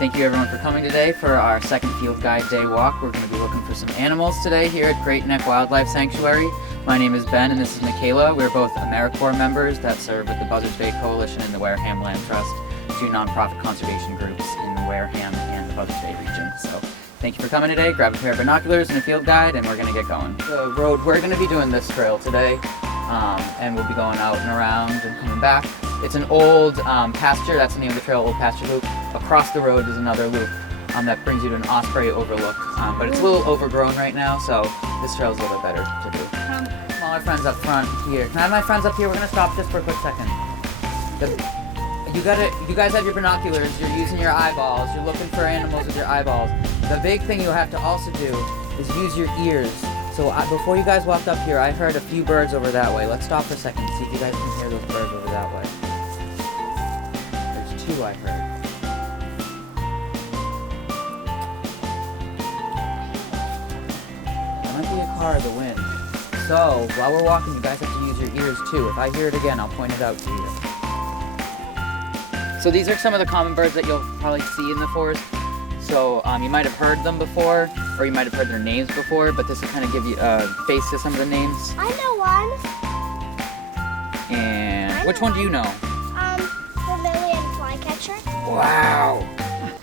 Thank you everyone for coming today for our second field guide day walk. We're going to be looking for some animals today here at Great Neck Wildlife Sanctuary. My name is Ben and this is Michaela. We're both AmeriCorps members that serve with the Buzzards Bay Coalition and the Wareham Land Trust, two nonprofit conservation groups in the Wareham and the Buzzards Bay region. So thank you for coming today. Grab a pair of binoculars and a field guide and we're going to get going. The road, we're going to be doing this trail today and we'll be going out and around and coming back. It's an old pasture, that's the name of the trail, Old Pasture Loop. Across the road is another loop that brings you to an osprey overlook, but it's a little overgrown right now, so this trail's a little bit better to do. Smaller friends up front here. Can I have my friends up here? We're gonna stop just for a quick second. You guys have your binoculars, you're using your eyeballs, you're looking for animals with your eyeballs. The big thing you have to also do is use your ears. So before you guys walked up here, I heard a few birds over that way. Let's stop for a second and see if you guys can hear those birds over that way. There's two I heard. That might be a car or the wind. So while we're walking, you guys have to use your ears too. If I hear it again, I'll point it out to you. So these are some of the common birds that you'll probably see in the forest. So you might have heard them before, or you might have heard their names before, but this will kind of give you a face to some of the names. I know one. And which one do you know? Vermilion flycatcher. Wow,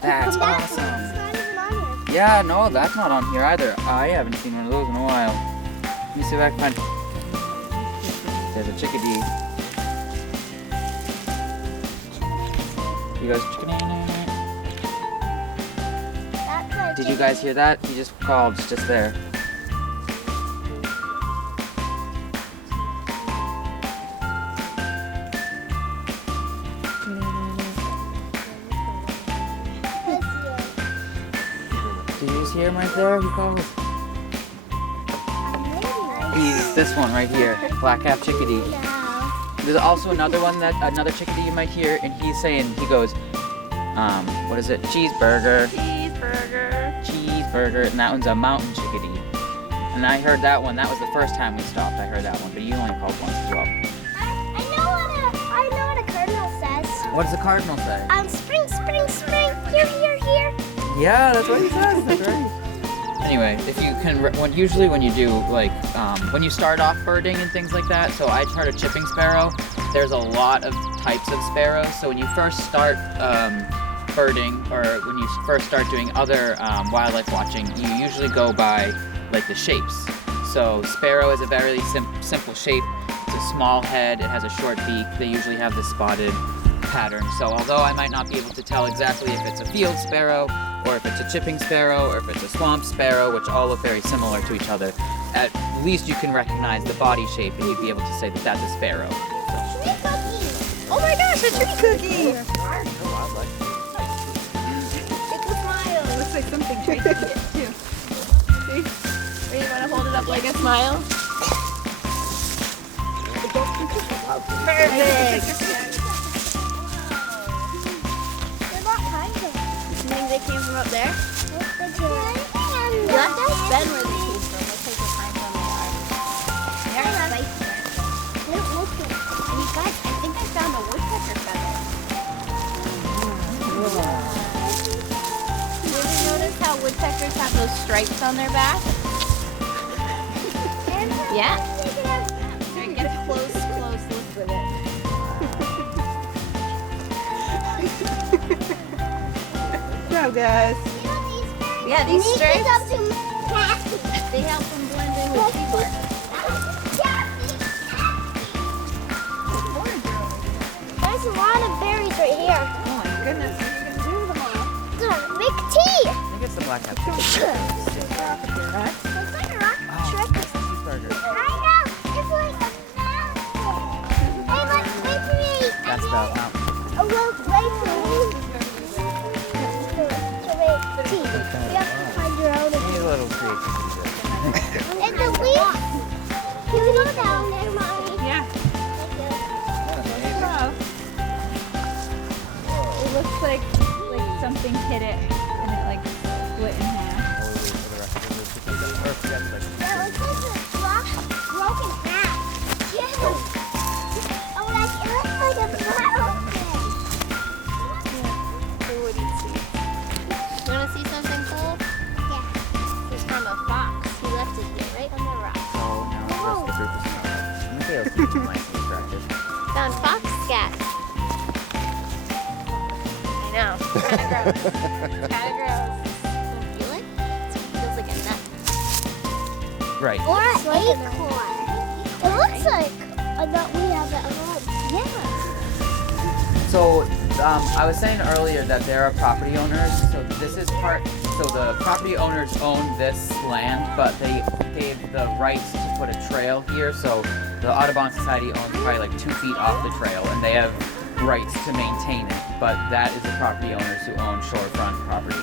that's awesome. It's not even on here. Yeah, no, that's not on here either. I haven't seen one of those in a while. Let me see if I can find. There's a chickadee. You guys, chickadee. Did you guys hear that? He just called, it's just there. Did you just hear him right there? He called. He's this one right here, black-capped chickadee. There's also another one another chickadee you might hear, and he goes, what is it? Cheeseburger. Cheeseburger, and that one's a mountain chickadee. And I heard that one. That was the first time we stopped. I heard that one, but you only called once as well. I know what a cardinal says. What does the cardinal say? Spring, spring, spring. Here. Yeah, that's what he says. That's right. Anyway, if you can, usually when you do like when you start off birding and things like that. So I heard a chipping sparrow. There's a lot of types of sparrows. So when you first start birding, or when you first start doing other wildlife watching, you usually go by like the shapes. So sparrow is a very simple shape. It's a small head, it has a short beak. They usually have the spotted pattern. So although I might not be able to tell exactly if it's a field sparrow, or if it's a chipping sparrow, or if it's a swamp sparrow, which all look very similar to each other, at least you can recognize the body shape and you'd be able to say that that's a sparrow. Tree cookie. Oh my gosh, a tree cookie! Looks like something tried to get too. See? Or you want to hold it up like a smile? Perfect! They're not hiding. You think they came from up there? You have to ask Ben where they came from. What type of time zone they are. They are spicy. And you guys, I think I found a woodpecker feather. Notice how woodpeckers have those stripes on their back? Yeah. Here, get a close look with it. Good job, guys. Yeah, these stripes, they help them blend in with tree bark. There's a lot of berries right here. Oh my goodness, what are you going to do with them all? Make tea. I think it's the black-capped chickadee. It's like a rock trick. Cheeseburger. I know. It's like a mountain. Hey, look, wait for me. That's the mountain. Oh, look, wait for me. To make tea. You have to find your own. He's a little creativity. And the leaf. Can we go down there, Mommy? Yeah. It looks like something hit it and it like split in half. Yeah, it looks like a rock broken half. Yeah. Oh, like, it looks like a mountain. The wooden seat. know. It's kind of gross. It's kind of gross. Feel it? It feels like a nut. Right. Or an acorn. It looks like a nut we have at home. Yeah. So I was saying earlier that there are property owners. So this is so the property owners own this land, but they gave the rights to put a trail here. So the Audubon Society owns probably like 2 feet off the trail, and they have rights to maintain it. But that is the property owners who own shorefront property.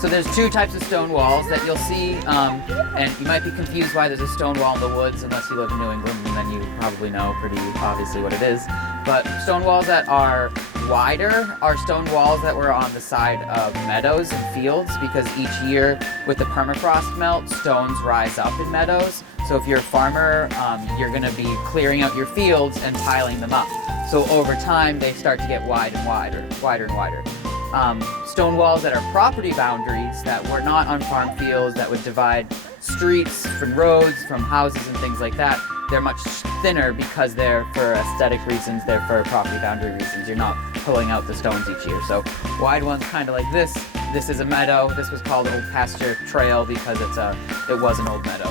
So there's 2 types of stone walls that you'll see, and you might be confused why there's a stone wall in the woods unless you live in New England, and then you probably know pretty obviously what it is. But stone walls that are wider are stone walls that were on the side of meadows and fields, because each year with the permafrost melt, stones rise up in meadows. So if you're a farmer, you're going to be clearing out your fields and piling them up. So over time, they start to get wider and wider. Stone walls that are property boundaries that were not on farm fields, that would divide streets from roads, from houses and things like that, they're much thinner because they're for aesthetic reasons, they're for property boundary reasons. You're not pulling out the stones each year. So wide ones kind of like this. This is a meadow. This was called Old Pasture Trail because it was an old meadow.